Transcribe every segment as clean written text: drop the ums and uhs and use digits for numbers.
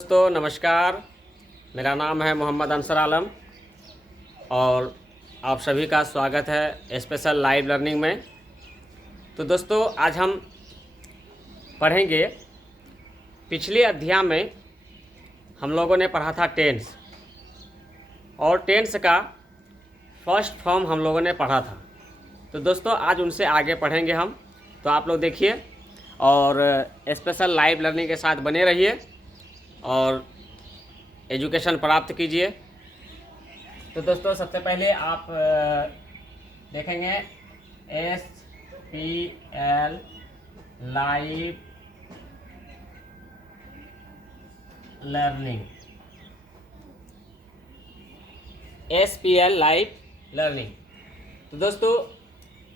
दोस्तों नमस्कार। मेरा नाम है मोहम्मद अंसर आलम और आप सभी का स्वागत है स्पेशल लाइव लर्निंग में। तो दोस्तों आज हम पढ़ेंगे, पिछले अध्याय में हम लोगों ने पढ़ा था टेंस और टेंस का फर्स्ट फॉर्म हम लोगों ने पढ़ा था। तो दोस्तों आज उनसे आगे पढ़ेंगे हम। तो आप लोग देखिए और स्पेशल लाइव लर्निंग के साथ बने रहिए और एजुकेशन प्राप्त कीजिए। तो दोस्तों सबसे पहले आप देखेंगे SPL live learning, SPL live learning. तो दोस्तों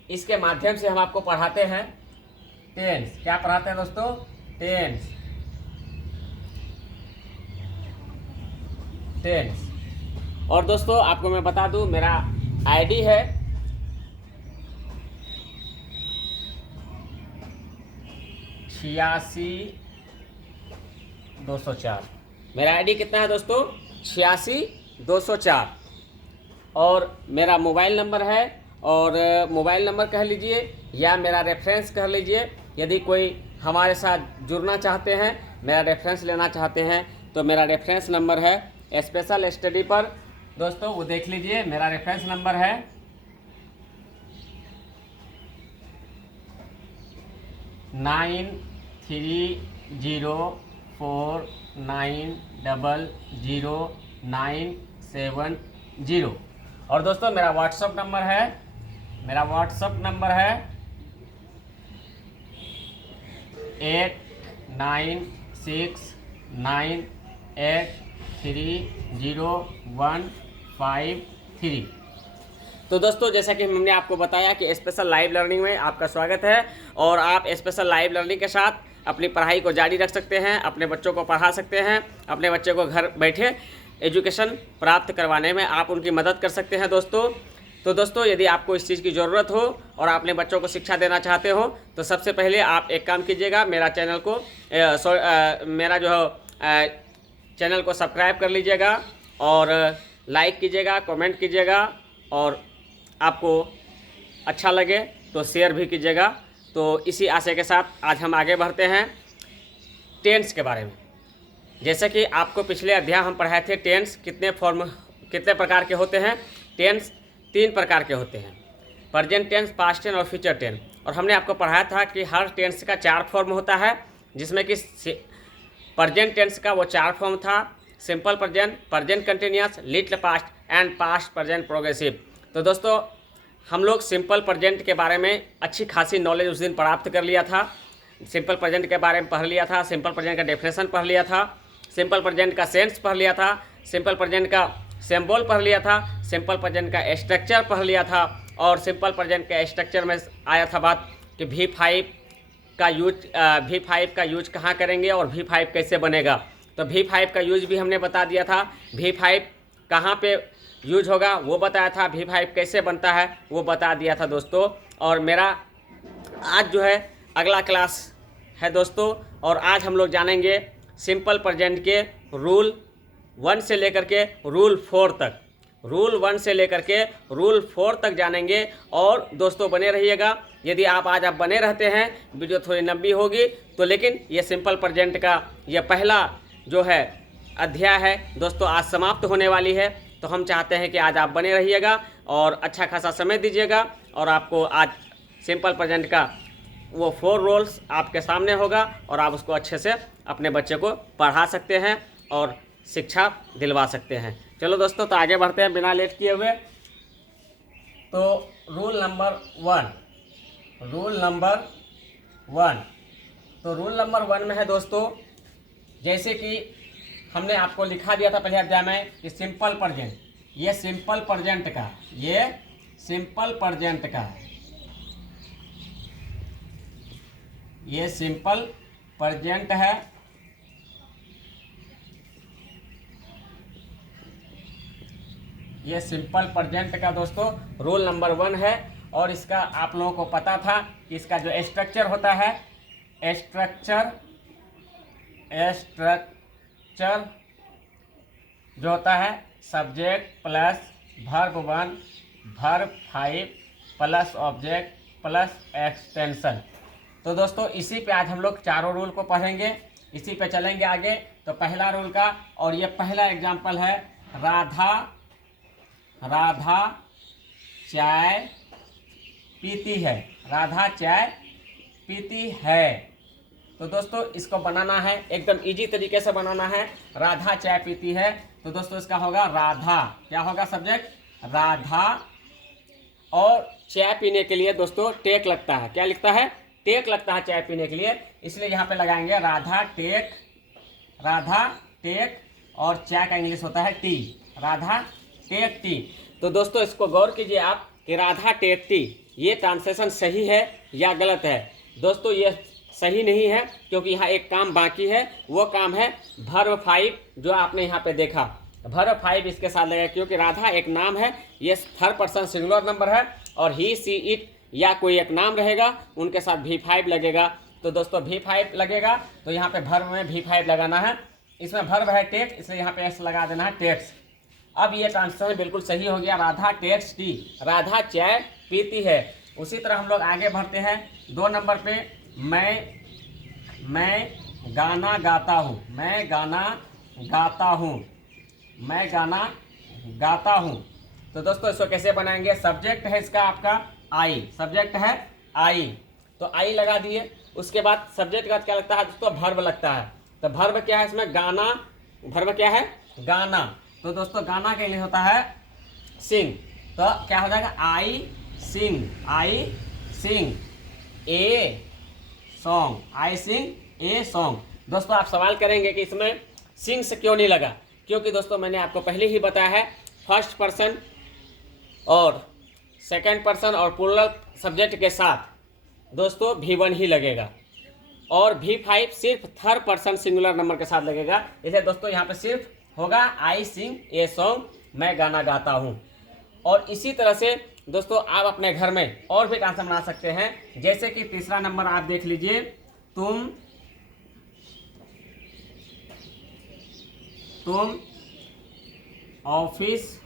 इसके माध्यम से हम आपको पढ़ाते हैं टेंस। क्या पढ़ाते हैं दोस्तों? टेंस। और दोस्तों आपको मैं बता दूं, मेरा आईडी है 86-204। मेरा आईडी कितना है दोस्तों? 86-204। और मेरा मोबाइल नंबर है, और मोबाइल नंबर कह लीजिए या मेरा रेफरेंस कह लीजिए। यदि कोई हमारे साथ जुड़ना चाहते हैं, मेरा रेफरेंस लेना चाहते हैं, तो मेरा रेफरेंस नंबर है स्पेशल स्टडी पर। दोस्तों वो देख लीजिए, मेरा रेफरेंस नंबर है 9304900970। और दोस्तों मेरा व्हाट्सअप नंबर है 8969830153। तो दोस्तों जैसा कि हमने आपको बताया कि स्पेशल लाइव लर्निंग में आपका स्वागत है और आप स्पेशल लाइव लर्निंग के साथ अपनी पढ़ाई को जारी रख सकते हैं, अपने बच्चों को पढ़ा सकते हैं, अपने बच्चे को घर बैठे एजुकेशन प्राप्त करवाने में आप उनकी मदद कर सकते हैं दोस्तों। तो दोस्तों यदि आपको इस चीज़ की ज़रूरत हो और आप अपने बच्चों को शिक्षा देना चाहते हो, तो सबसे पहले आप एक काम कीजिएगा, मेरा चैनल को चैनल को सब्सक्राइब कर लीजिएगा और लाइक कीजिएगा, कमेंट कीजिएगा, और आपको अच्छा लगे तो शेयर भी कीजिएगा। तो इसी आशय के साथ आज हम आगे बढ़ते हैं टेंस के बारे में। जैसे कि आपको पिछले अध्याय हम पढ़ाए थे टेंस कितने प्रकार के होते हैं। टेंस 3 प्रकार के होते हैं, प्रेजेंट टेंस, पास्ट टेंस और फ्यूचर टेंस। और हमने आपको पढ़ाया था कि हर टेंस का 4 फॉर्म होता है, जिसमें कि प्रेजेंट टेंस का वो 4 फॉर्म था: simple present, present continuous, little past and past present progressive. तो दोस्तों हम लोग सिंपल प्रेजेंट के बारे में अच्छी खासी नॉलेज उस दिन प्राप्त कर लिया था। सिंपल प्रेजेंट के बारे में पढ़ लिया था, सिंपल प्रेजेंट का डेफिनेशन पढ़ लिया था, सिंपल प्रेजेंट का सेंस पढ़ लिया था, सिंपल प्रेजेंट का सिंबल पढ़ लिया था, सिंपल प्रेजेंट का स्ट्रक्चर पढ़ लिया था। और सिंपल प्रेजेंट के स्ट्रक्चर में आया था बात कि V5 का यूज कहाँ करेंगे और V5 कैसे बनेगा। तो V5 का यूज भी हमने बता दिया था, V5 कहाँ पे यूज होगा वो बताया था, V5 कैसे बनता है वो बता दिया था दोस्तों। और मेरा आज जो है अगला क्लास है दोस्तों, और आज हम लोग जानेंगे सिंपल प्रेजेंट के रूल 1 से लेकर के रूल 4 तक। रूल 1 से लेकर के रूल 4 तक जानेंगे। और दोस्तों बने रहिएगा। यदि आप बने रहते हैं, वीडियो थोड़ी लंबी होगी तो, लेकिन ये सिंपल प्रेजेंट का ये पहला जो है अध्याय है दोस्तों आज समाप्त होने वाली है। तो हम चाहते हैं कि आज आप बने रहिएगा और अच्छा खासा समय दीजिएगा, और आपको आज सिंपल प्रेजेंट का वो 4 रूल्स आपके सामने होगा और आप उसको अच्छे से अपने बच्चे को पढ़ा सकते हैं और शिक्षा दिलवा सकते हैं। चलो दोस्तों तो आगे बढ़ते हैं बिना लेट किए हुए। तो रूल नंबर 1, तो रूल नंबर 1 में है दोस्तों, जैसे कि हमने आपको लिखा दिया था पहले अध्याय में कि सिंपल प्रेजेंट, ये सिंपल प्रेजेंट का ये सिंपल प्रेजेंट है। ये सिंपल प्रेजेंट का दोस्तों रूल नंबर 1 है। और इसका आप लोगों को पता था कि इसका जो स्ट्रक्चर होता है, स्ट्रक्चर जो होता है subject plus verb 1 verb 5 plus object plus extension. तो दोस्तों इसी पे आज हम लोग चारों रूल को पढ़ेंगे, इसी पे चलेंगे आगे। तो पहला रूल का, और ये पहला एग्जाम्पल है, राधा चाय पीती है। राधा चाय पीती है। तो दोस्तों इसको बनाना है, एकदम इजी तरीके से बनाना है। राधा चाय पीती है, तो दोस्तों इसका होगा राधा, क्या होगा सब्जेक्ट राधा, और चाय पीने के लिए दोस्तों टेक लगता है। क्या लिखता है? टेक लगता है चाय पीने के लिए, इसलिए यहाँ पे लगाएंगे राधा टेक, और चाय का इंग्लिश होता है टी, राधा टेक टी। तो दोस्तों इसको गौर कीजिए आप कि राधा टेक टी, ये ट्रांसलेशन सही है या गलत है? दोस्तों ये सही नहीं है, क्योंकि यहाँ एक काम बाकी है, वो काम है वर्ब 5 जो आपने यहाँ पे देखा। वर्ब 5 इसके साथ लगेगा, क्योंकि राधा एक नाम है, ये थर्ड पर्सन सिंगुलर नंबर है, और ही सी इट या कोई एक नाम रहेगा, उनके साथ V5 लगेगा। तो दोस्तों V5 लगेगा, तो यहाँ पे वर्ब में V5 लगाना है। इसमें वर्ब है टेक, इसलिए यहाँ पे S लगा देना है, टेक्स। अब ये ट्रांसलेशन बिल्कुल सही हो गया, राधा टेक्स टी, राधा चाय पीती है। उसी तरह हम लोग आगे बढ़ते हैं 2 नंबर पे, मैं गाना गाता हूँ, मैं गाना गाता हूँ। तो दोस्तों इसको कैसे बनाएंगे? सब्जेक्ट है इसका आपका आई, सब्जेक्ट है आई, तो आई लगा दिए। उसके बाद सब्जेक्ट का क्या लगता है दोस्तों? वर्ब लगता है। तो वर्ब क्या है इसमें? गाना। वर्ब क्या है? गाना। तो दोस्तों गाना के लिए होता है सिंग, तो क्या हो जाएगा? I sing a song, I sing a song. दोस्तों आप सवाल करेंगे कि इसमें सिंग से क्यों नहीं लगा? क्योंकि दोस्तों मैंने आपको पहले ही बताया है, फर्स्ट पर्सन और सेकंड पर्सन और प्लूरल सब्जेक्ट के साथ दोस्तों V1 ही लगेगा, और V5 सिर्फ थर्ड पर्सन सिंगुलर नंबर के साथ लगेगा। इसलिए दोस्तों यहाँ पे सिर्फ होगा आई सिंग ए सॉन्ग, मैं गाना गाता हूँ। और इसी तरह से दोस्तों आप अपने घर में और भी ट्रांसलेशन बना सकते हैं, जैसे कि तीसरा नंबर आप देख लीजिए, तुम ऑफिस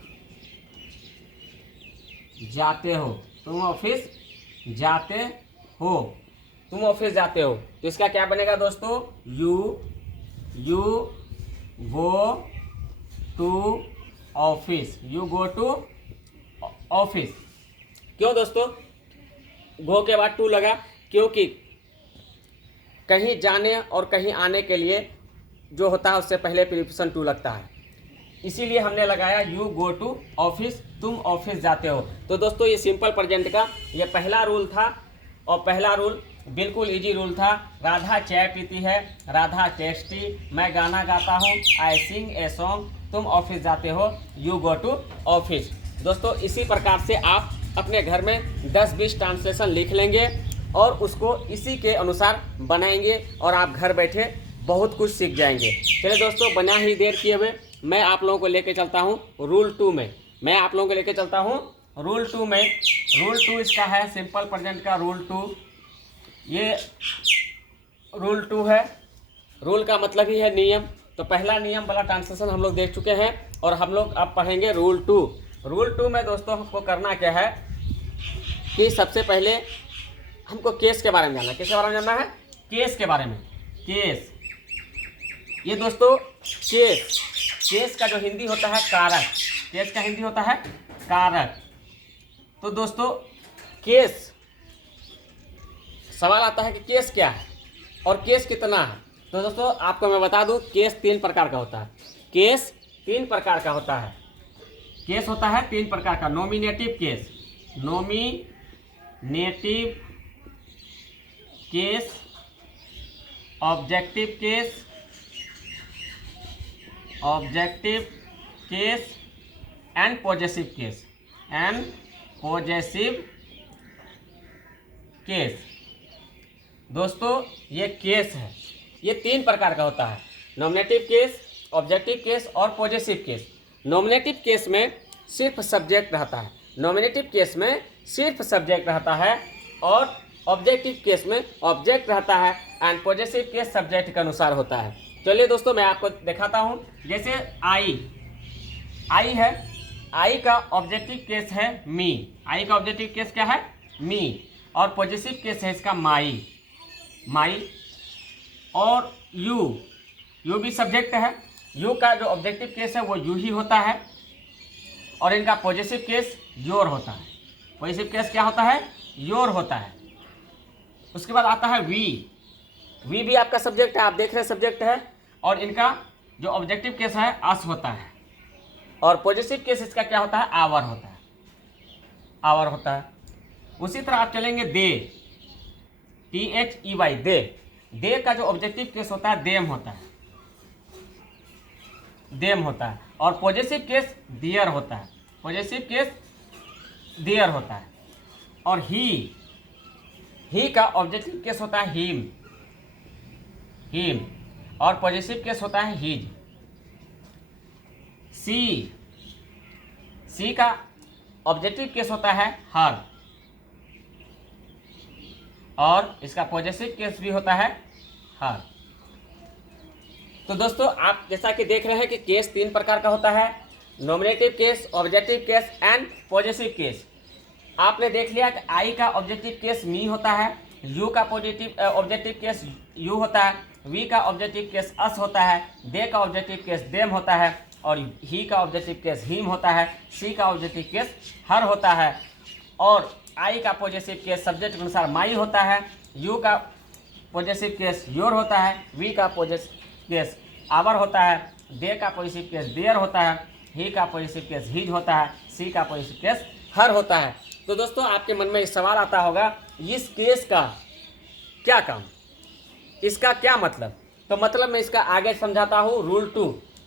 जाते हो, तुम ऑफिस जाते हो। तो इसका क्या बनेगा दोस्तों? You go to office, you go to office. क्यों दोस्तों गो के बाद टू लगा? क्योंकि कहीं जाने और कहीं आने के लिए जो होता है उससे पहले प्रीपोजिशन टू लगता है, इसीलिए हमने लगाया यू गो टू ऑफिस, तुम ऑफिस जाते हो। तो दोस्तों ये सिंपल प्रेजेंट का ये पहला रूल था, और पहला रूल बिल्कुल इजी रूल था। राधा चाय पीती है, राधा टेस्टी, मैं गाना गाता हूँ, आई सिंग ए सॉन्ग, तुम ऑफिस जाते हो, यू गो टू ऑफिस। दोस्तों इसी प्रकार से आप अपने घर में 10-20 ट्रांसलेशन लिख लेंगे और उसको इसी के अनुसार बनाएंगे, और आप घर बैठे बहुत कुछ सीख जाएंगे। चलिए दोस्तों बना ही देर किए हुए मैं आप लोगों को लेके चलता हूँ रूल 2 में। रूल 2 में, रूल 2 इसका है सिंपल प्रेजेंट का रूल 2। ये रूल 2 है, रूल का मतलब ही है नियम। तो पहला नियम वाला ट्रांसलेशन हम लोग देख चुके हैं, और हम लोग अब पढ़ेंगे रूल 2। रूल 2 में दोस्तों हमको करना क्या है कि सबसे पहले हमको केस के बारे में जानना है। किसके बारे में जानना है? केस के बारे में। केस, ये दोस्तों केस का जो हिंदी होता है कारक, केस का हिंदी होता है कारक। तो दोस्तों केस, सवाल आता है कि केस क्या है और केस कितना है। तो दोस्तों आपको मैं बता दूं, केस 3 प्रकार का होता है। केस 3 प्रकार का होता है। केस होता है 3 प्रकार का। Nominative case, objective case and possessive case. दोस्तों ये केस है, ये 3 प्रकार का होता है। नॉमिनेटिव केस, ऑब्जेक्टिव केस और पॉजेसिव केस। नॉमिनेटिव केस में सिर्फ सब्जेक्ट रहता है, और ऑब्जेक्टिव केस में ऑब्जेक्ट रहता है, एंड पॉजेसिव केस सब्जेक्ट के अनुसार होता है। चलिए दोस्तों मैं आपको दिखाता हूँ। जैसे आई है, आई का ऑब्जेक्टिव केस है मी। आई का ऑब्जेक्टिव केस क्या है? मी। और पॉजिटिव केस है इसका माई। और यू भी सब्जेक्ट है। यू का जो ऑब्जेक्टिव केस है वो यू ही होता है, और इनका पॉजिटिव केस योर होता है। पॉजिटिव केस क्या होता है? योर होता है। उसके बाद आता है वी भी आपका सब्जेक्ट है, आप देख रहे हैं सब्जेक्ट है, और इनका जो ऑब्जेक्टिव केस है अस होता है, और पॉजिटिव केस इसका क्या होता है? आवर होता है। उसी तरह आप चलेंगे दे, THEY, दे का जो ऑब्जेक्टिव केस होता है देम होता है, और पॉजिटिव केस दियर होता है। और ही का ऑब्जेक्टिव केस होता है हिम, और पॉजिटिव केस होता है हिज। सी का ऑब्जेक्टिव केस होता है हर, और इसका पॉजिटिव केस भी होता है हर। तो दोस्तों आप जैसा कि देख रहे हैं कि केस 3 प्रकार का होता है: nominative case, objective case and positive case. आपने देख लिया कि आई का ऑब्जेक्टिव केस मी होता है, यू का ऑब्जेक्टिव केस यू होता है, वी का ऑब्जेक्टिव केस अस होता है, दे का ऑब्जेक्टिव केस देम होता है, और ही का ऑब्जेक्टिव केस हिम होता है, सी का ऑब्जेक्टिव केस हर होता है, और आई का पॉजिटिव केस सब्जेक्ट के अनुसार माई होता है, यू का पॉजिटिव केस योर होता है, वी का पॉजिटिव केस आवर होता है, दे का पॉजिटिव केस देयर होता है, ही का पॉजिटिव केस हिज होता है, सी का पॉजिटिव केस हर होता है। तो दोस्तों आपके मन में एक सवाल आता होगा, इस केस का क्या काम, इसका क्या मतलब? तो मतलब मैं इसका आगे समझाता हूँ।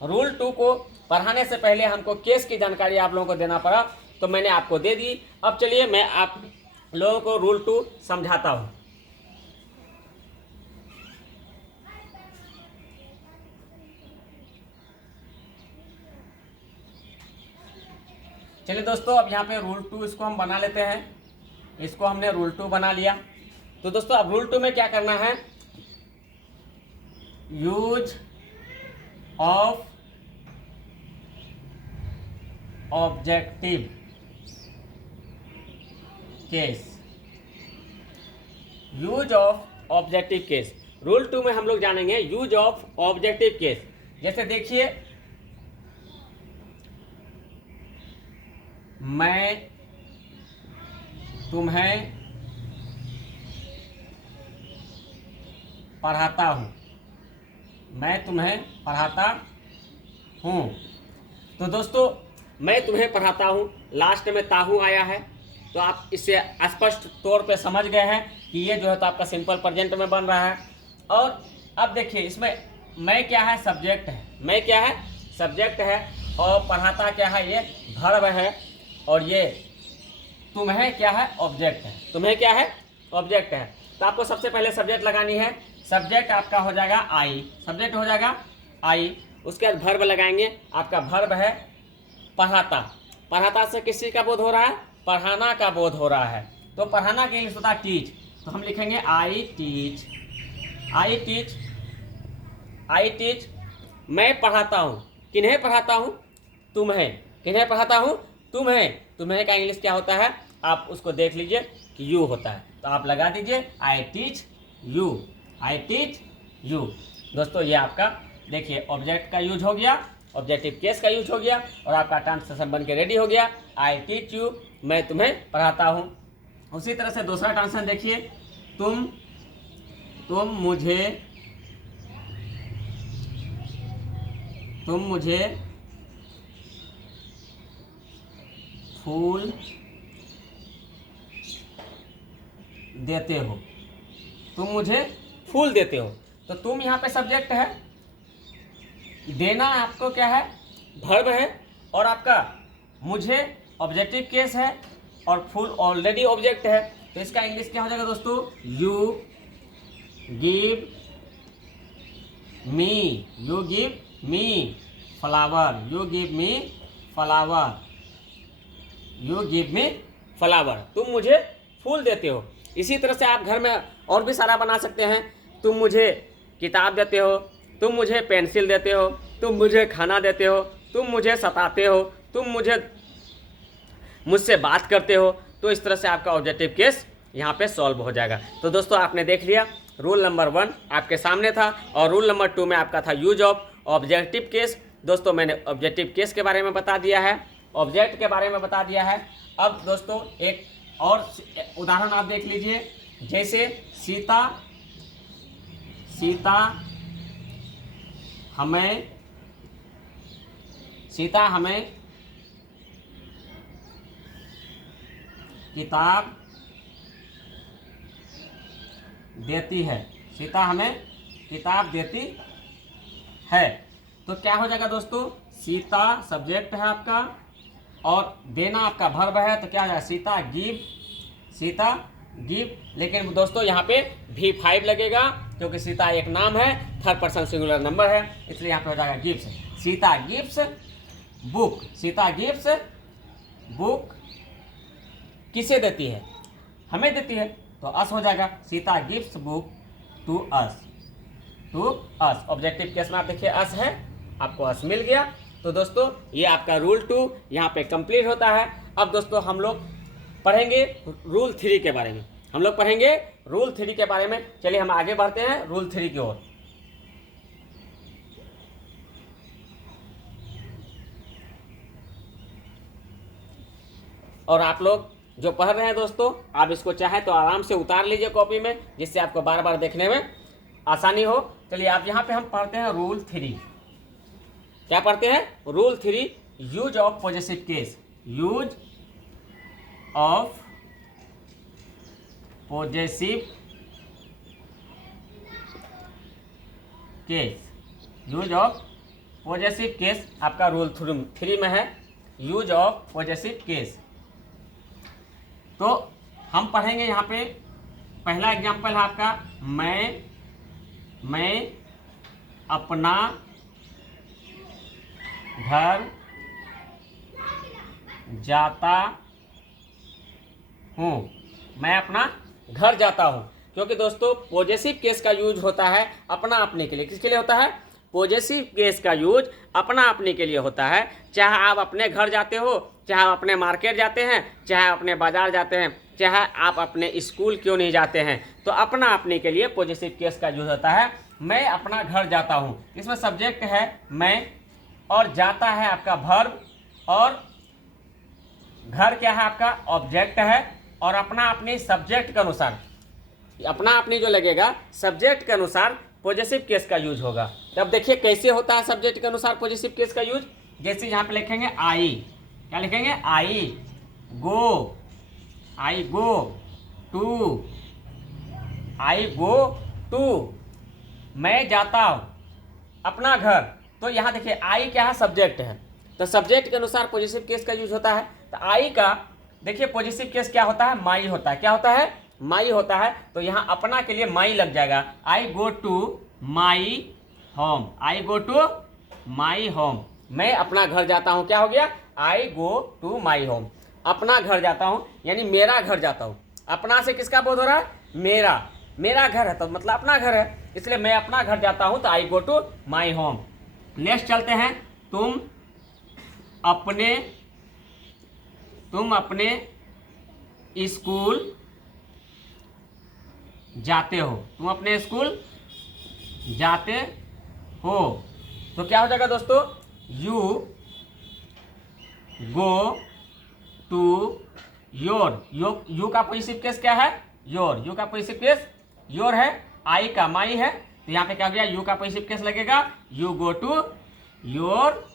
रूल 2 को पढ़ाने से पहले हमको केस की जानकारी आप लोगों को देना पड़ा, तो मैंने आपको दे दी। अब चलिए मैं आप लोगों को रूल 2 समझाता हूँ। चलिए दोस्तों अब यहाँ पे रूल 2 इसको हम बना लेते हैं। इसको हमने रूल 2 बना लिया। तो दोस्तों अब रूल 2 में क्या करना है? Use of objective case. Use of objective case, rule 2 में हम लोग जानेंगे यूज ऑफ ऑब्जेक्टिव केस। जैसे देखिए, मैं तुम्हें पढ़ाता हूँ। तो दोस्तों मैं तुम्हें पढ़ाता हूँ, लास्ट में ताहू आया है, तो आप इससे स्पष्ट तौर पे समझ गए हैं कि ये जो है तो आपका सिंपल प्रेजेंट में बन रहा है। और अब देखिए इसमें मैं क्या है? सब्जेक्ट है, और पढ़ाता क्या है? ये वर्ब है, और ये तुम्हें क्या है? ऑब्जेक्ट है। तो आपको सबसे पहले सब्जेक्ट लगानी है। सब्जेक्ट आपका हो जाएगा आई, उसके बाद वर्ब लगाएंगे। आपका वर्ब है पढ़ाता से किसी का बोध हो रहा है? पढ़ाना का बोध हो रहा है। तो पढ़ाना के इंग्लिश होता है टीच, तो हम लिखेंगे आई टीच। मैं पढ़ाता हूँ, किन्हें पढ़ाता हूँ? तुम्हें। किन्हें पढ़ाता हूँ? तुम्हें का इंग्लिश क्या होता है? आप उसको देख लीजिए कि यू होता है, तो आप लगा दीजिए आई टीच यू। दोस्तों ये आपका देखिए ऑब्जेक्ट का यूज हो गया, ऑब्जेक्टिव केस का यूज हो गया, और आपका ट्रांसलेशन बन के रेडी हो गया। आई टीच यू, मैं तुम्हें पढ़ाता हूँ। उसी तरह से दूसरा ट्रांसलेशन देखिए, तुम मुझे फूल देते हो। तो तुम यहाँ पे सब्जेक्ट है, देना आपको क्या है? वर्ब है, और आपका मुझे ऑब्जेक्टिव केस है, और फुल ऑलरेडी ऑब्जेक्ट है। तो इसका इंग्लिश क्या हो जाएगा दोस्तों? You give me flower. You give me flower, तुम मुझे फूल देते हो। इसी तरह से आप घर में और भी सारा बना सकते हैं। तुम मुझे किताब देते हो, तुम मुझे पेंसिल देते हो, तुम मुझे खाना देते हो, तुम मुझे सताते हो, तुम मुझसे बात करते हो। तो इस तरह से आपका ऑब्जेक्टिव केस यहाँ पे सॉल्व हो जाएगा। तो दोस्तों आपने देख लिया, रूल नंबर 1 आपके सामने था और रूल नंबर 2 में आपका था यूज ऑफ ऑब्जेक्टिव केस। दोस्तों मैंने ऑब्जेक्टिव केस के बारे में बता दिया है, ऑब्जेक्ट के बारे में बता दिया है। अब दोस्तों एक और उदाहरण आप देख लीजिए, जैसे सीता हमें किताब देती है। सीता हमें किताब देती है। तो क्या हो जाएगा दोस्तों, सीता सब्जेक्ट है आपका और देना आपका वर्ब है, तो क्या हो जाएगा, सीता गिव। लेकिन दोस्तों यहाँ पे V5 लगेगा क्योंकि सीता एक नाम है, थर्ड पर्सन सिंगुलर नंबर है, इसलिए यहाँ पे हो जाएगा gives. Sita gives book. Sita gives book किसे देती है, हमें देती है, तो अस हो जाएगा। Sita gives book to us. Objective case में आप देखिए अस है, आपको अस मिल गया। तो दोस्तों ये आपका रूल 2 यहाँ पे कंप्लीट होता है। अब दोस्तों हम लोग पढ़ेंगे रूल 3 के बारे में। चलिए हम आगे बढ़ते हैं रूल 3 की ओर। और आप लोग जो पढ़ रहे हैं दोस्तों, आप इसको चाहे तो आराम से उतार लीजिए कॉपी में, जिससे आपको बार बार देखने में आसानी हो। चलिए आप यहाँ पे हम पढ़ते हैं रूल 3। क्या पढ़ते हैं, rule 3, use of possessive case. Use of possessive case आपका रूल 3 में है, यूज ऑफ पॉजेसिव केस। तो हम पढ़ेंगे यहाँ पे, पहला एग्जाम्पल है आपका, मैं अपना घर जाता हूँ। मैं अपना घर जाता हूँ, क्योंकि दोस्तों पॉजेसिव केस का यूज होता है अपना अपने के लिए। किसके लिए होता है, पॉजेसिव केस का यूज अपना अपने के लिए होता है। चाहे आप अपने घर जाते हो, चाहे आप अपने मार्केट जाते हैं, चाहे अपने बाजार जाते हैं, चाहे आप अपने स्कूल क्यों नहीं जाते हैं, तो अपना अपने के लिए पॉजेसिव केस का यूज होता है। मैं अपना घर जाता हूँ, इसमें सब्जेक्ट है मैं और जाता है आपका वर्ब और घर क्या है आपका ऑब्जेक्ट है। और अपना अपने सब्जेक्ट के अनुसार, अपना अपने जो लगेगा सब्जेक्ट के अनुसार पॉजेसिव केस का यूज होगा। तब देखिए कैसे होता है सब्जेक्ट के अनुसार पॉजेसिव केस का यूज। जैसे यहाँ पे लिखेंगे आई, क्या लिखेंगे, आई गो टू, मैं जाता हूँ अपना घर। तो यहाँ देखिए आई क्या है, सब्जेक्ट है, तो सब्जेक्ट के अनुसार पॉजेसिव केस का यूज होता है। तो आई का देखिए पॉजेसिव केस क्या होता है, माई होता है। क्या होता है, माई होता है। तो यहाँ अपना के लिए माई लग जाएगा, आई गो टू माई होम। मैं अपना घर जाता हूँ, क्या हो गया, आई गो टू माई होम। अपना घर जाता हूँ यानी मेरा घर जाता हूँ। अपना से किसका बोध हो रहा है, मेरा घर है, तो मतलब अपना घर है, इसलिए मैं अपना घर जाता हूँ, तो I go to my home. Next चलते हैं, तुम अपने स्कूल जाते हो। तो क्या हो जाएगा दोस्तों, you go to your. You का पॉजेसिव केस क्या है, योर। यू का पॉजेसिव केस योर है, आई का माई है, तो यहाँ पे क्या हो गया, यू का पॉजेसिव केस लगेगा, you go to your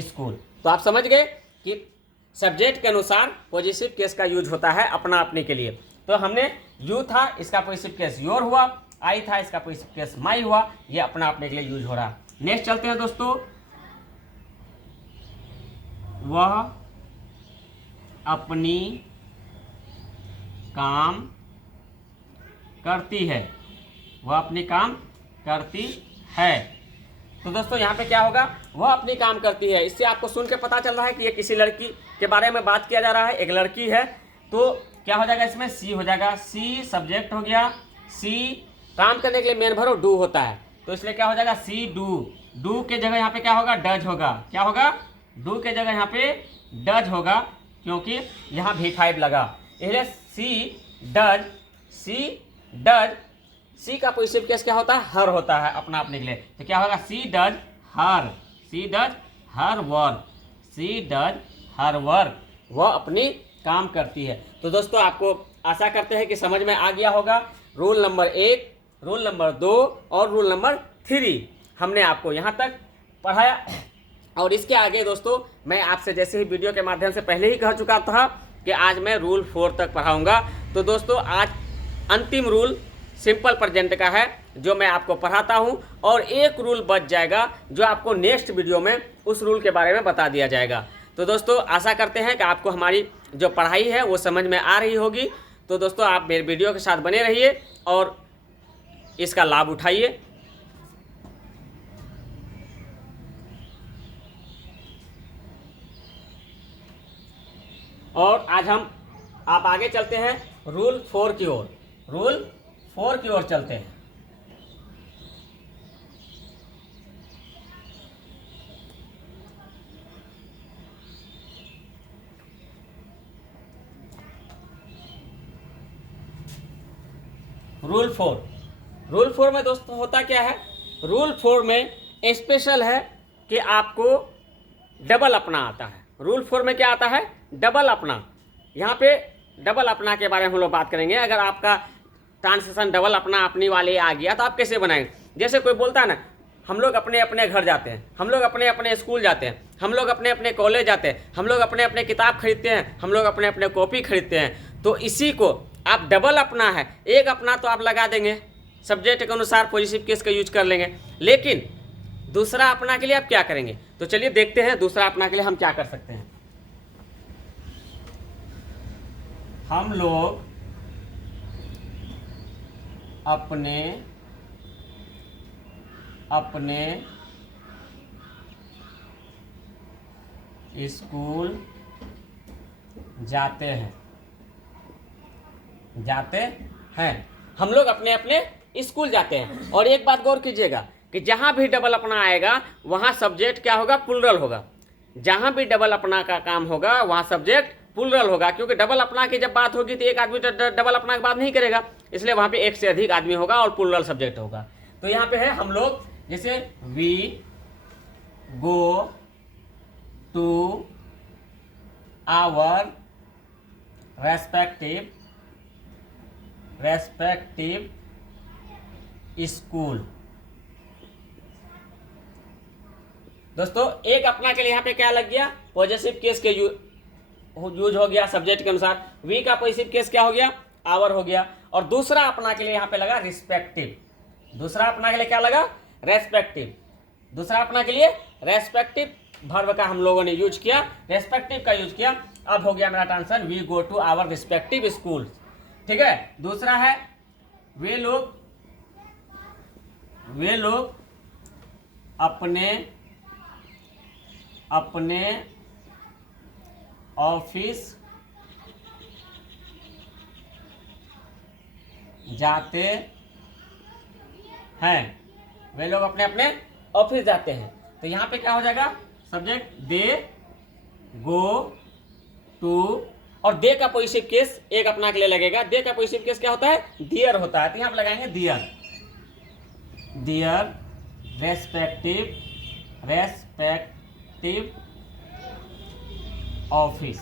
school. तो आप समझ गए कि सब्जेक्ट के अनुसार पॉजेसिव केस का यूज होता है अपना अपने के लिए। तो हमने यू था, इसका पॉजेसिव केस योर हुआ, आई था, इसका पॉजेसिव केस माई हुआ, ये अपना अपने के लिए यूज हो रहा है। नेक्स्ट चलते हैं दोस्तों, वह अपनी काम करती है। तो दोस्तों यहाँ पे क्या होगा, वह अपनी काम करती है। इससे आपको सुन के पता चल रहा है कि ये किसी लड़की के बारे में बात किया जा रहा है, एक लड़की है। तो क्या हो जाएगा इसमें, सी हो जाएगा। सी सब्जेक्ट हो गया, सी काम करने के लिए मेन वर्ब डू होता है, तो इसलिए क्या हो जाएगा, सी डू। डू के जगह यहाँ पे क्या होगा, डज होगा। क्या होगा, डू के जगह यहाँ पे डज होगा, क्योंकि यहाँ V5 लगा, इसलिए सी डज। सी डज, सी का पॉजिटिव केस क्या होता है, हर होता है अपना अपने के लिए, तो क्या होगा, she does her. She does her work. She does her work, वह अपनी काम करती है। तो दोस्तों आपको आशा करते हैं कि समझ में आ गया होगा। रूल नंबर 1, रूल नंबर 2 और रूल नंबर 3 हमने आपको यहाँ तक पढ़ाया। और इसके आगे दोस्तों मैं आपसे जैसे ही वीडियो के माध्यम से पहले ही कह चुका था कि आज मैं रूल 4 तक पढ़ाऊँगा। तो दोस्तों आज अंतिम रूल सिंपल प्रेजेंट का है जो मैं आपको पढ़ाता हूं, और एक रूल बच जाएगा जो आपको नेक्स्ट वीडियो में उस रूल के बारे में बता दिया जाएगा। तो दोस्तों आशा करते हैं कि आपको हमारी जो पढ़ाई है वो समझ में आ रही होगी। तो दोस्तों आप मेरे वीडियो के साथ बने रहिए और इसका लाभ उठाइए। और आज आप आगे चलते हैं रूल 4 की ओर। रूल 4 की ओर चलते हैं। रूल 4, रूल 4 में दोस्तों होता क्या है, रूल 4 में स्पेशल है कि आपको डबल अपना आता है। रूल 4 में क्या आता है, डबल अपना। यहाँ पे डबल अपना के बारे में हम लोग बात करेंगे। अगर आपका ट्रांसलेशन डबल अपना अपनी वाले आ गया तो आप कैसे बनाएंगे। जैसे कोई बोलता है ना, हम लोग अपने अपने घर जाते हैं, हम लोग अपने अपने स्कूल जाते हैं, हम लोग अपने अपने कॉलेज जाते हैं, हम लोग अपने अपने किताब खरीदते हैं, हम लोग अपने अपने कॉपी खरीदते हैं। तो इसी को आप डबल अपना है, एक अपना तो आप लगा देंगे, सब्जेक्ट के अनुसार पॉजिटिव केस का यूज कर लेंगे, लेकिन दूसरा अपना के लिए आप क्या करेंगे। तो चलिए देखते हैं दूसरा अपना के लिए हम क्या कर सकते हैं। हम लोग अपने स्कूल जाते हैं। हम लोग अपने अपने स्कूल जाते हैं। और एक बात गौर कीजिएगा कि जहां भी डबल अपना आएगा वहां सब्जेक्ट क्या होगा, प्लुरल होगा। जहां भी डबल अपना का काम होगा वहां सब्जेक्ट प्लुरल होगा, क्योंकि डबल अपना की जब बात होगी तो एक आदमी डबल अपना की बात नहीं करेगा, इसलिए वहां पे एक से अधिक आदमी होगा और प्लुरल सब्जेक्ट होगा। तो यहाँ पे है हम लोग, जैसे we go to our respective school. दोस्तों एक अपना के लिए यहाँ पे क्या लग गया, पॉजिटिव केस के यूज हो गया सब्जेक्ट के अनुसार। वी का पॉजिटिव केस क्या हो गया, आवर हो गया। और दूसरा अपना के लिए यहाँ पे लगा रिस्पेक्टिव। दूसरा अपना के लिए क्या लगा, रेस्पेक्टिव। दूसरा अपना के लिए रेस्पेक्टिव वर्ब का हम लोगों ने यूज किया, रेस्पेक्टिव का यूज किया। अब हो गया मेरा translation, we go to our respective school. ठीक है। दूसरा है वे लोग अपने ऑफिस जाते हैं। वे लोग अपने अपने ऑफिस जाते हैं। तो यहाँ पे क्या हो जाएगा, सब्जेक्ट दे गो टू, और दे का पॉजिटिव केस एक अपना के लिए लगेगा। दे का पॉजिटिव केस क्या होता है, दियर होता है। तो यहाँ पे लगाएंगे दियर, दियर रेस्पेक्टिव ऑफिस।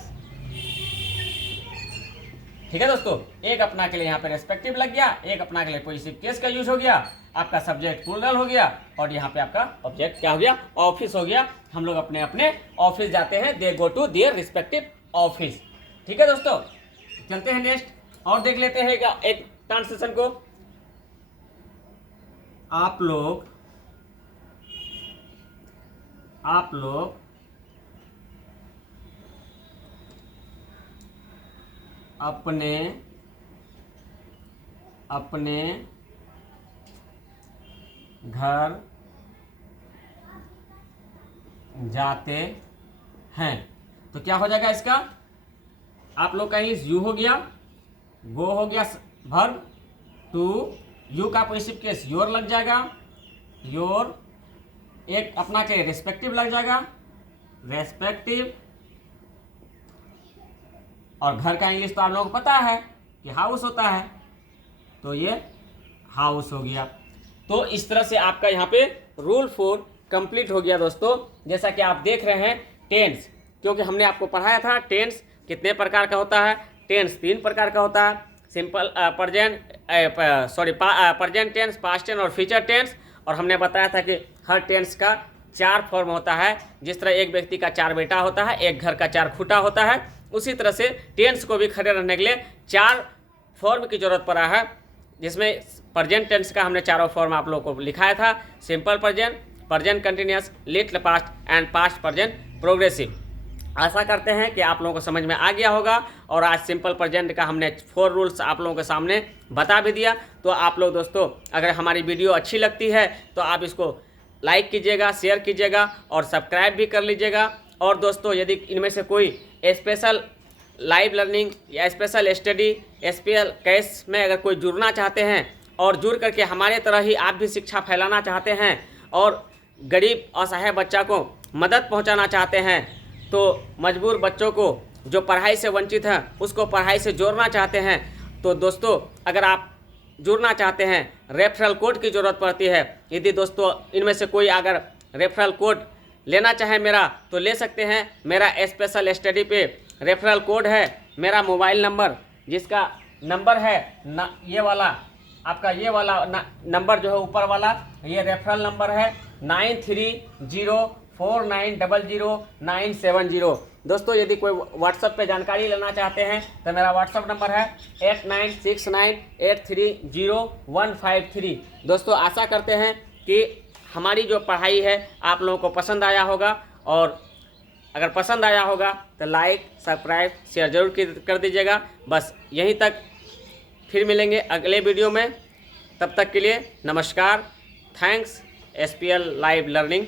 ठीक है दोस्तों, एक अपना के लिए यहाँ पे रेस्पेक्टिव लग गया, एक अपना के लिए पॉजिटिव केस का यूज हो गया, आपका सब्जेक्ट प्लुरल हो गया, और यहाँ पे आपका ऑब्जेक्ट क्या हो गया, ऑफिस हो गया। हम लोग अपने अपने ऑफिस जाते हैं, they go to their respective office. ठीक है दोस्तों, चलते हैं नेक्स्ट और देख लेते हैं एक ट्रांसलेशन को। आप लोग अपने घर जाते हैं। तो क्या हो जाएगा इसका, आप लोग का यू हो गया, गो हो गया वर्ब, टू यू का पॉजिटिव केस योर लग जाएगा, योर, एक अपना के रेस्पेक्टिव लग जाएगा, रेस्पेक्टिव, और घर का इंग्लिश तो आप लोगों को पता है कि हाउस होता है, तो ये हाउस हो गया। तो इस तरह से आपका यहाँ पे रूल 4 कंप्लीट हो गया दोस्तों। जैसा कि आप देख रहे हैं टेंस, क्योंकि हमने आपको पढ़ाया था टेंस कितने प्रकार का होता है। टेंस 3 प्रकार का होता है, simple present tense, past tense और फ्यूचर टेंस। और हमने बताया था कि हर टेंस का 4 फॉर्म होता है। जिस तरह एक व्यक्ति का 4 बेटा होता है, एक घर का 4 खूंटा होता है, उसी तरह से टेंस को भी खड़े रहने के लिए 4 फॉर्म की जरूरत पड़ा है, जिसमें प्रेजेंट टेंस का हमने 4 फॉर्म आप लोगों को लिखाया था, simple present, present continuous, little past and past present progressive. आशा करते हैं कि आप लोगों को समझ में आ गया होगा। और आज सिंपल प्रेजेंट का हमने 4 रूल्स आप लोगों के सामने बता भी दिया। तो आप लोग दोस्तों अगर हमारी वीडियो अच्छी लगती है तो आप इसको लाइक कीजिएगा, शेयर कीजिएगा और सब्सक्राइब भी कर लीजिएगा। और दोस्तों यदि इनमें से कोई स्पेशल लाइव लर्निंग या स्पेशल स्टडी, स्पेशल केस में अगर कोई जुड़ना चाहते हैं और जुड़ करके हमारे तरह ही आप भी शिक्षा फैलाना चाहते हैं और गरीब असहाय बच्चा को मदद पहुंचाना चाहते हैं, तो मजबूर बच्चों को जो पढ़ाई से वंचित हैं उसको पढ़ाई से जोड़ना चाहते हैं, तो दोस्तों अगर आप जुड़ना चाहते हैं रेफरल कोड की ज़रूरत पड़ती है। यदि दोस्तों इनमें से कोई अगर रेफरल कोड लेना चाहे मेरा तो ले सकते हैं। मेरा स्पेशल स्टडी पे रेफरल कोड है, मेरा मोबाइल नंबर जिसका नंबर है ये वाला, आपका ये वाला नंबर जो है ऊपर वाला, ये रेफरल नंबर है 9304900970। दोस्तों यदि कोई व्हाट्सएप पे जानकारी लेना चाहते हैं तो मेरा व्हाट्सएप नंबर है 8969830153। दोस्तों आशा करते हैं कि हमारी जो पढ़ाई है आप लोगों को पसंद आया होगा, और अगर पसंद आया होगा तो लाइक, सब्सक्राइब, शेयर जरूर कर दीजिएगा। बस यहीं तक, फिर मिलेंगे अगले वीडियो में। तब तक के लिए नमस्कार। Thanks SPL live learning.